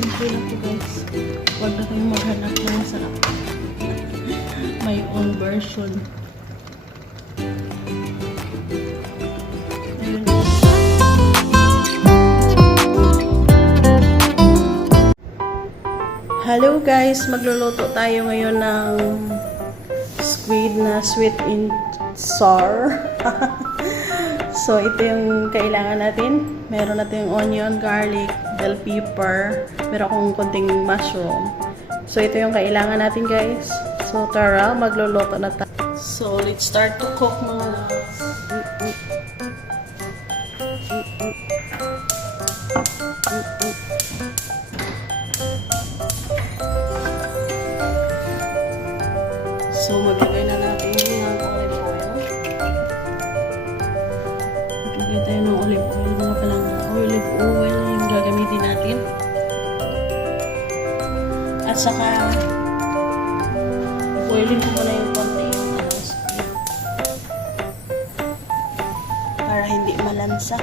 Simple lang po guys. Huwag na kayong maghanap ng sarap. My own version. Ayun. Hello guys! Magluluto tayo ngayon ng squid na sweet and sour. So, ito yung kailangan natin. Meron natin yung onion, garlic, bell pepper. Meron akong konting mushroom. So, ito yung kailangan natin, guys. So, tara, magluluto na tayo. So, let's start to cook mga loves. So, maglagay na natin ng olive oil. Maglagay tayo ng olive oil. Mga palang olive oil yung gagamitin natin. At saka, boilin ko muna yung konti yung squid. Para hindi malansa.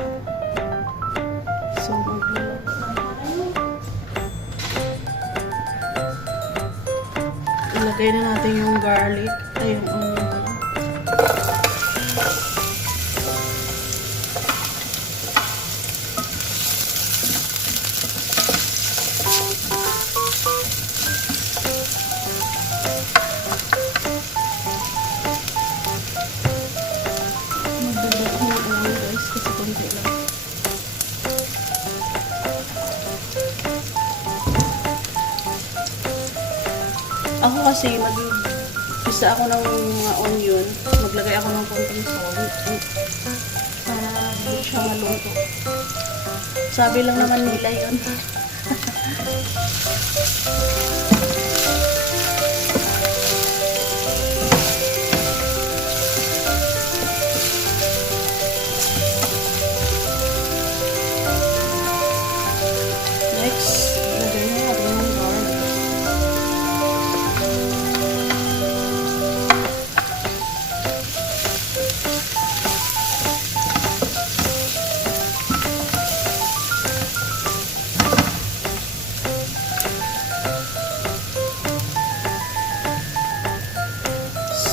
So, magluluto na tayo. Ilagay na natin yung garlic. Ay, yung onion. Ako kasi mag-isa ako ng mga onion, maglagay ako ng konting salt para hindi siya maluto. Sabi lang naman nila yun. Next, lagay na natin yung garlic.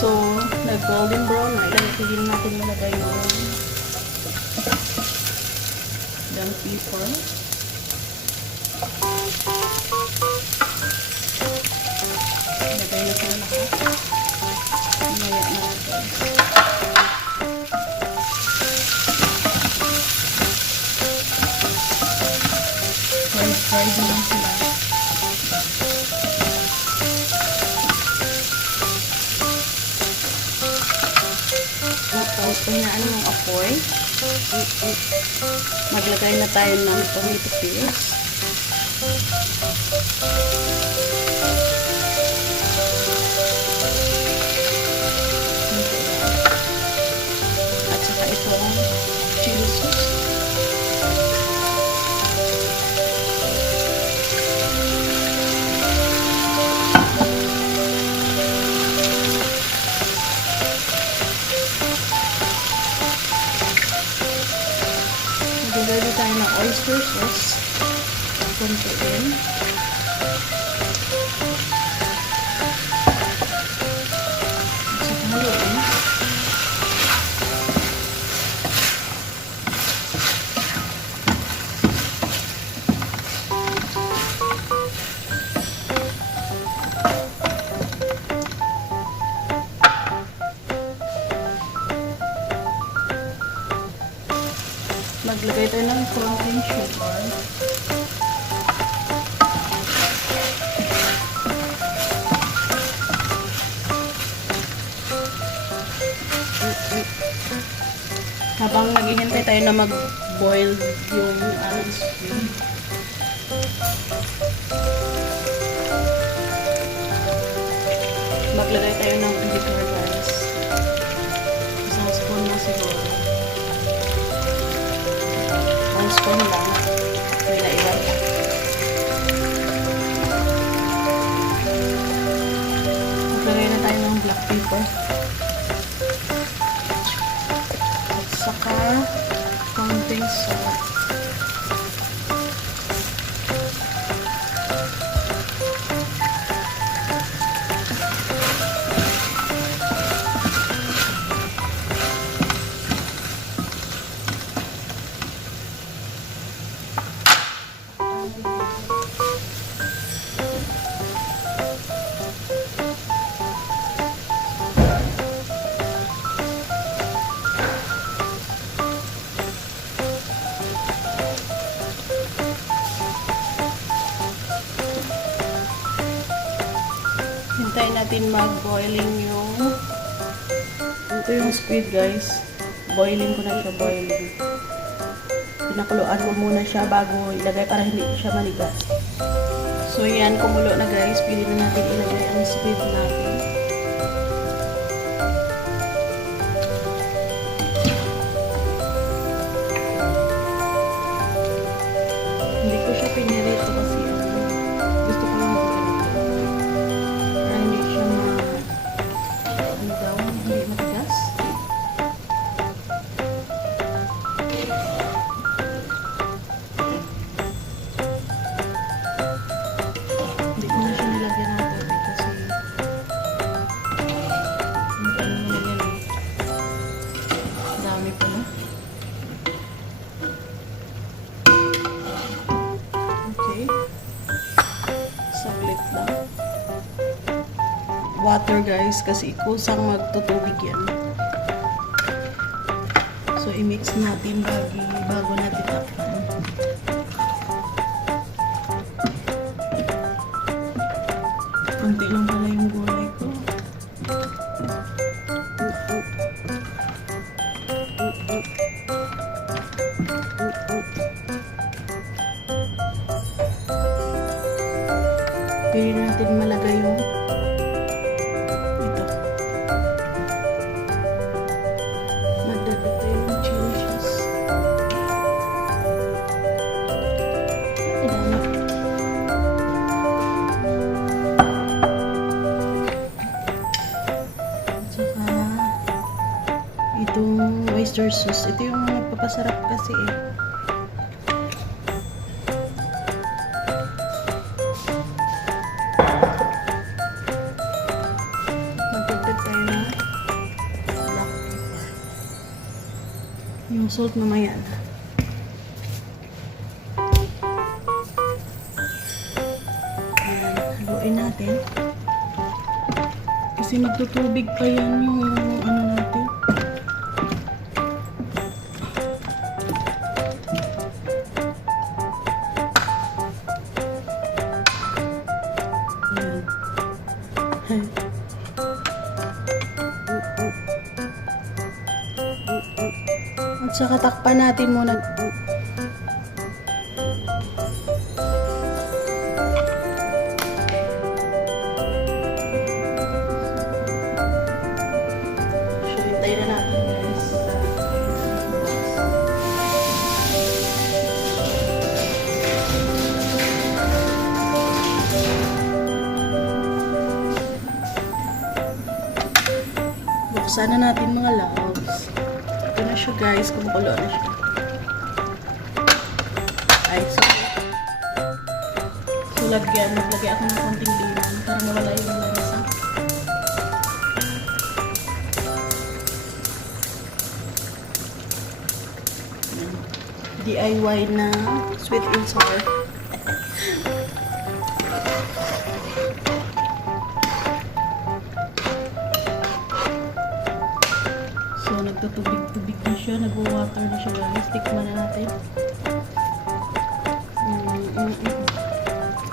So, nag-golden brown na. Ilagay natin nilagay yung bell pepper. Ilagay na sila lahat. Maya na natin. Fried lang sila. Tapos, panyaan yung apoy. Maglagay na tayo ng tomato paste. At saka itong chili sauce. Maglagay tayo ng oyster sauce. Konti din. Saka haluin. Maglagay tayo ng konting sugar. Habang naghihintay tayo na mag-boil yung squid. Maglagay tayo ng bitter rice. Isang spoon na siguro. 1 spoon lang. Ilan-ilan lang. Maglagay na tayo ng black pepper. At saka konting salt. hintayin natin mag-boiling yung ito yung squid guys. Boiling ko na siya, boiling. Pinakuluan ko muna siya bago ilagay para hindi siya manigas. So yan, kumulo na guys. Pwede na natin ilagay ang squid natin. Hindi ko siya pinirito kasi gusto ko lang ganito. Para hindi siya hindi matigas. Hindi ko na siya nilagyan ng tubig kasi dami pa na. Okay. Saglit lang. Water guys kasi kusang magtutubig yan. So i-mix natin bago natin takpan. Kunti lang pala yung gulay ko. Pwede natin malagay yung ito. Magdagdag tayo yung chili sauce. Ang dami. Tsaka itong oyster sauce. Ito yung nagpapasarap kasi eh. Yung salt mamaya na. Ayan, haluin natin. Kasi magtutubig pa yan yung ano natin. Ayan. At saka takpan natin muna. So, hintayin na natin guys. Buksan na natin mga loves. Ito na siya guys, kumukulo na siya. Ay, so naglagay ako ng konting limon para mawala yung lansa. DIY na sweet and sour. So, nagtutubig-tubig na siya. Nag-water na siya guys. Tikman na natin.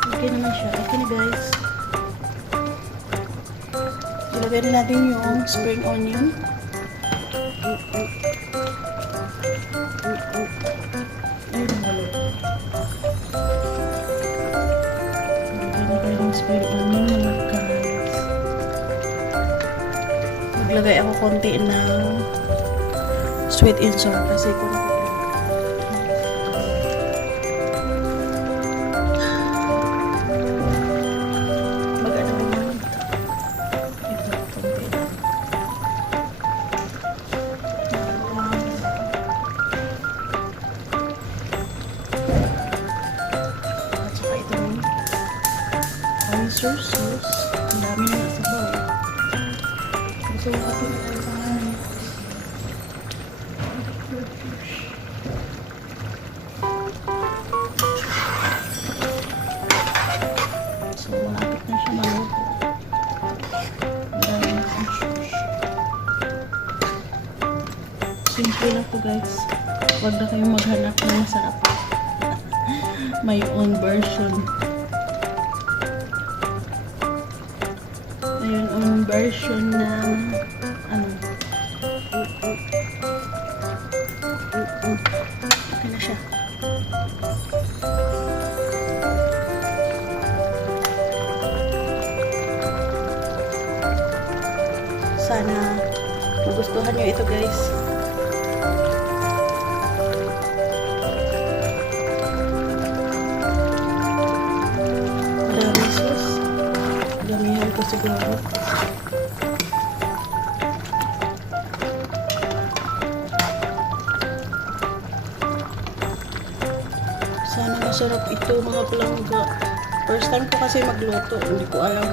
Okay naman siya. Okay na guys. Ilagay na natin yung spring onion. Ayun ang halo. Ilagay na tayo yung spring onion mga guys. Maglagay ako konti ng sweet and sour kasi konti lang. Mag-ano naman. Ito, konti lang. At saka itong oyster sauce. Ang dami na nasa bowl. Gusto ko kasi na tayo sa ngayon. So, malapit na siya maluto. Ang dami na ang sauce. Simple lang to guys. Huwag na kayong maghanap ng masarap. My own version. yung version ng ano. Okay na siya. Sana magustuhan nyo ito, guys. Marami sus. Damihan ko siguro. Sana masarap ito, mga palangga. First time ko kasi magluto. Hindi ko alam.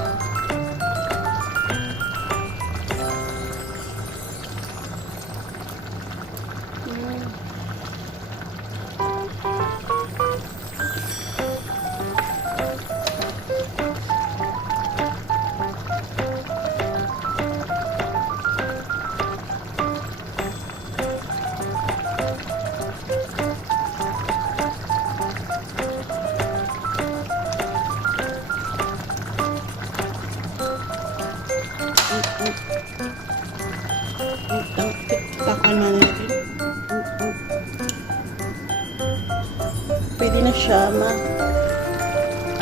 Takpan na natin. Pwede na siya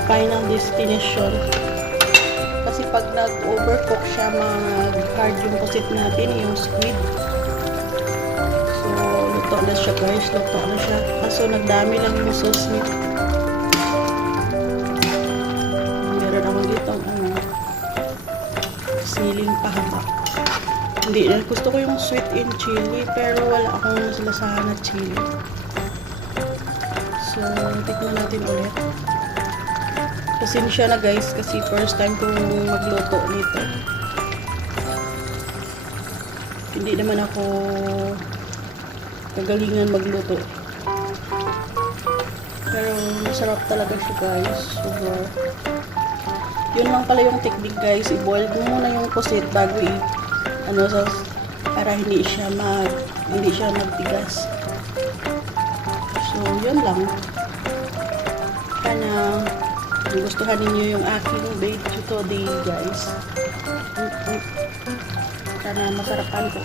final destination. Kasi pag nag-overcook siya, mag-hard yung pusit natin, yung squid. So, luto na siya, guys. Luto na siya. Kaso nagdami lang yung sauce niya. Meron naman dito siling pahaba. Hindi, gusto ko yung sweet and chili, pero wala akong nasalasahan na chili. So, tikman natin ulit. Pasensya na, guys, kasi first time kong magluto nito. Hindi naman ako kagalingan magluto. Pero masarap talaga siya, guys. Super. Yun lang pala yung technique, guys. I-boil mo muna yung pusit bago para hindi siya magtigas. So, yun lang. Sana gustuhan ninyo yung aking video today, guys. Sana masarapan ko.